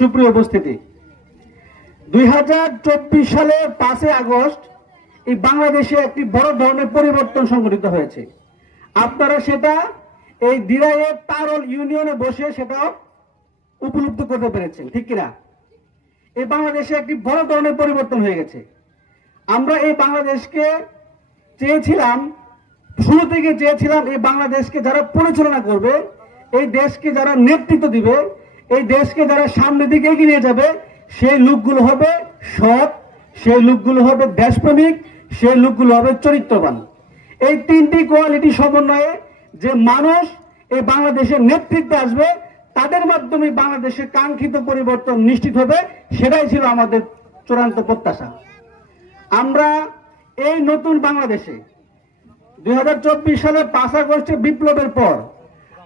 সুপ্রিয় উপস্থিতি, 2024 সালের 5 আগস্ট এই বাংলাদেশে একটি বড় ধরনের পরিবর্তন সংঘটিত হয়েছে। আপনারা সেটা এই দিরাইয়ের তারল ইউনিয়নে বসে সেটা উপলব্ধি করতে পেরেছেন, ঠিক কিনা? এই বাংলাদেশে একটি বড় ধরনের পরিবর্তন হয়ে গেছে। আমরা এই বাংলাদেশকে চেয়েছিলাম, শুরু থেকে চেয়েছিলাম এই বাংলাদেশকে যারা পরিচালনা করবে, এই দেশকে যারা নেতৃত্ব দিবে, এই দেশকে যারা সামনের দিকে এগিয়ে নিয়ে যাবে, সেই লোকগুলো হবে সৎ, সেই লোকগুলো হবে দেশপ্রেমিক, সেই লোকগুলো হবে চরিত্রবান। এই তিনটি কোয়ালিটি সমন্বয়ে যে মানুষ এই বাংলাদেশের নেতৃত্বে আসবে, তাদের মাধ্যমে বাংলাদেশের কাঙ্ক্ষিত পরিবর্তন নিশ্চিত হবে, সেটাই ছিল আমাদের চূড়ান্ত প্রত্যাশা। আমরা এই নতুন বাংলাদেশে 2024 সালের 5 আগস্টে বিপ্লবের পর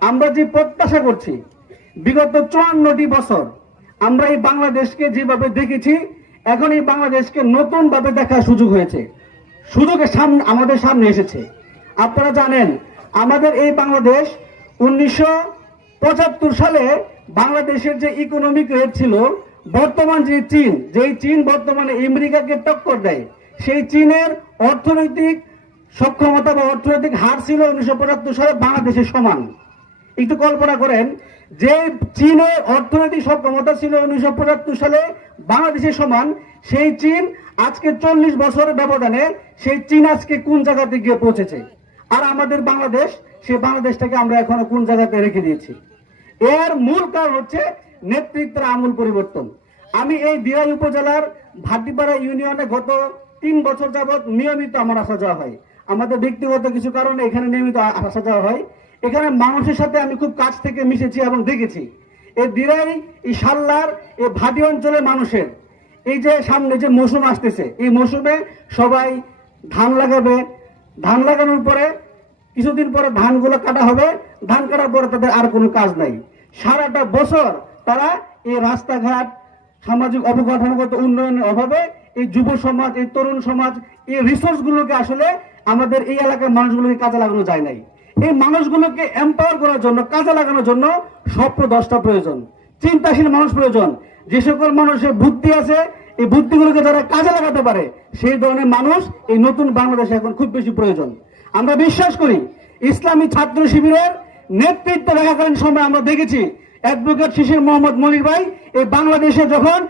আমরা যে প্রত্যাশা করছি, বিগত 54টি বছর আমরা এই বাংলাদেশকে যেভাবে দেখেছি, এখন এই বাংলাদেশকে নতুন ভাবে দেখার সুযোগ হয়েছে, সুযোগের সামনে আমাদের সামনে এসেছে। আপনারা জানেন, আমাদের এই বাংলাদেশ 1975 সালে বাংলাদেশের যে ইকোনমিক রেট ছিল, বর্তমান যে চীন বর্তমানে আমেরিকাকে টক্কর দেয়, সেই চীনের অর্থনৈতিক সক্ষমতা বা অর্থনৈতিক হার ছিল 1975 সালে বাংলাদেশের সমান। একটু কল্পনা করেন, যে চীনের অর্থনৈতিক সক্ষমতা ছিল 1975 সালে বাংলাদেশের সমান, সেই চীন আজকে 40 বছরের ব্যবধানে সেই চীন আজকে কোন জায়গাতে গিয়ে পৌঁছেছে। আর আমাদের বাংলাদেশ, সেই বাংলাদেশটাকে আমরা এখনো কোন জায়গাতে রেখে দিয়েছি। এর মূল কারণ হচ্ছে নেতৃত্বের আমূল পরিবর্তন। আমি এই দিরাই উপজেলার ভাটিপাড়া ইউনিয়নে গত 3 বছর যাবৎ নিয়মিত আমার আসা যাওয়া হয়। আমাদের ব্যক্তিগত কিছু কারণে এখানে নিয়মিত আসা যাওয়া হয়। এখানে মানুষের সাথে আমি খুব কাছ থেকে মিশেছি এবং দেখেছি এই দিরাই, এই সাল্লার, এই ভাটি অঞ্চলের মানুষের এই যে সামনে যে মৌসুম আসতেছে, এই মৌসুমে সবাই ধান লাগাবে। ধান লাগানোর পরে কিছুদিন পরে ধানগুলো কাটা হবে, ধান কাটার পরে তাদের আর কোনো কাজ নাই। সারাটা বছর তারা এই রাস্তাঘাট, সামাজিক অবকাঠামোগত উন্নয়নের অভাবে এই যুব সমাজ, এই তরুণ সমাজ, এই রিসোর্স গুলোকে আসলে আমাদের এই এলাকার মানুষগুলোকে কাজে লাগানো যায় নাই। এই মানুষগুলোকে এম্পাওয়ার করার জন্য, কাজে লাগানোর জন্য স্বপ্নদ্রষ্টা প্রয়োজন, চিন্তাশীল মানুষ প্রয়োজন। যে সকল মানুষের বুদ্ধি আছে, এই বুদ্ধিগুলোকে যারা কাজে লাগাতে পারে, সেই ধরনের মানুষ এই নতুন বাংলাদেশে এখন খুব বেশি প্রয়োজন। আমরা বিশ্বাস করি, ইসলামী ছাত্র শিবিরের নেতৃত্ব দেখাকালীন সময় আমরা দেখেছি অ্যাডভোকেট শিশির মোহাম্মদ মনির ভাই এই বাংলাদেশে যখন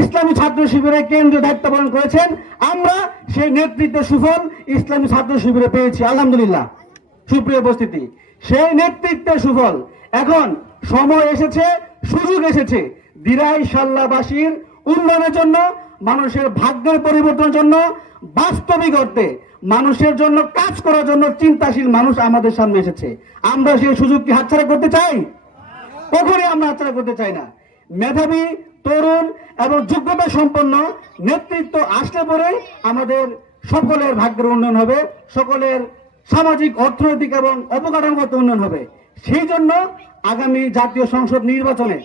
ইসলামী ছাত্র শিবিরের কেন্দ্রীয় দায়িত্ব পালন করেছেন, আমরা সেই নেতৃত্বের সুফল ইসলামী ছাত্র শিবিরে পেয়েছি, আলহামদুলিল্লাহ। সুপ্রিয় উপস্থিতি, সেই নেতৃত্বের সুফল এখন সময় এসেছে, সুযোগ এসেছে দিরাই সাল্লাবাসীর উন্নয়নের জন্য, মানুষের ভাগ্যের পরিবর্তনের জন্য, বাস্তবিক অর্থে মানুষের জন্য কাজ করার জন্য চিন্তাশীল মানুষ আমাদের সামনে এসেছে। আমরা সেই সুযোগ কি হাতছাড়া করতে চাই? কখনই আমরা হাতছাড়া করতে চাই না। মেধাবী, তরুণ এবং যোগ্যতা সম্পন্ন নেতৃত্ব আসলে পরে আমাদের সকলের ভাগ্যের উন্নয়ন হবে, সকলের সামাজিক, অর্থনৈতিক এবং অবকাঠামোগত উন্নয়ন হবে। সেই জন্য আগামী জাতীয় সংসদ নির্বাচনে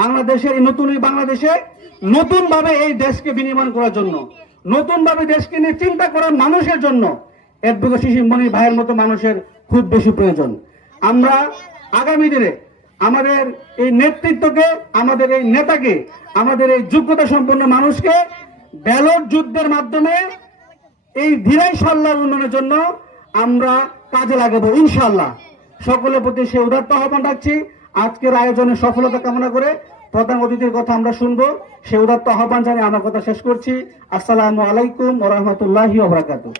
বাংলাদেশের এই নতুন বাংলাদেশে নতুনভাবে এই দেশকে বিনির্মাণ করার জন্য, নতুনভাবে দেশকে নিয়ে চিন্তা করার মানুষের জন্য অ্যাডভোকেট শিশির মনির ভাইয়ের মতো মানুষের খুব বেশি প্রয়োজন। আমরা আগামী দিনে আমাদের এই নেতৃত্বকে, আমাদের এই নেতাকে, আমাদের এই যোগ্যতা সম্পন্ন মানুষকে ব্যালট যুদ্ধের মাধ্যমে এই দিরাই সাল্লার উন্নয়নের জন্য আমরা কাজে লাগাবো ইনশাআল্লাহ। সকলের প্রতি সে উদাত্ত আহ্বান রাখছি। আজকের আয়োজনের সফলতা কামনা করে প্রধান অতিথির কথা আমরা শুনবো। সে উদাত্ত আহ্বান জানিয়ে আমার কথা শেষ করছি। আসসালামু আলাইকুম ওয়া রাহমাতুল্লাহি ওয়া বারাকাতুহু।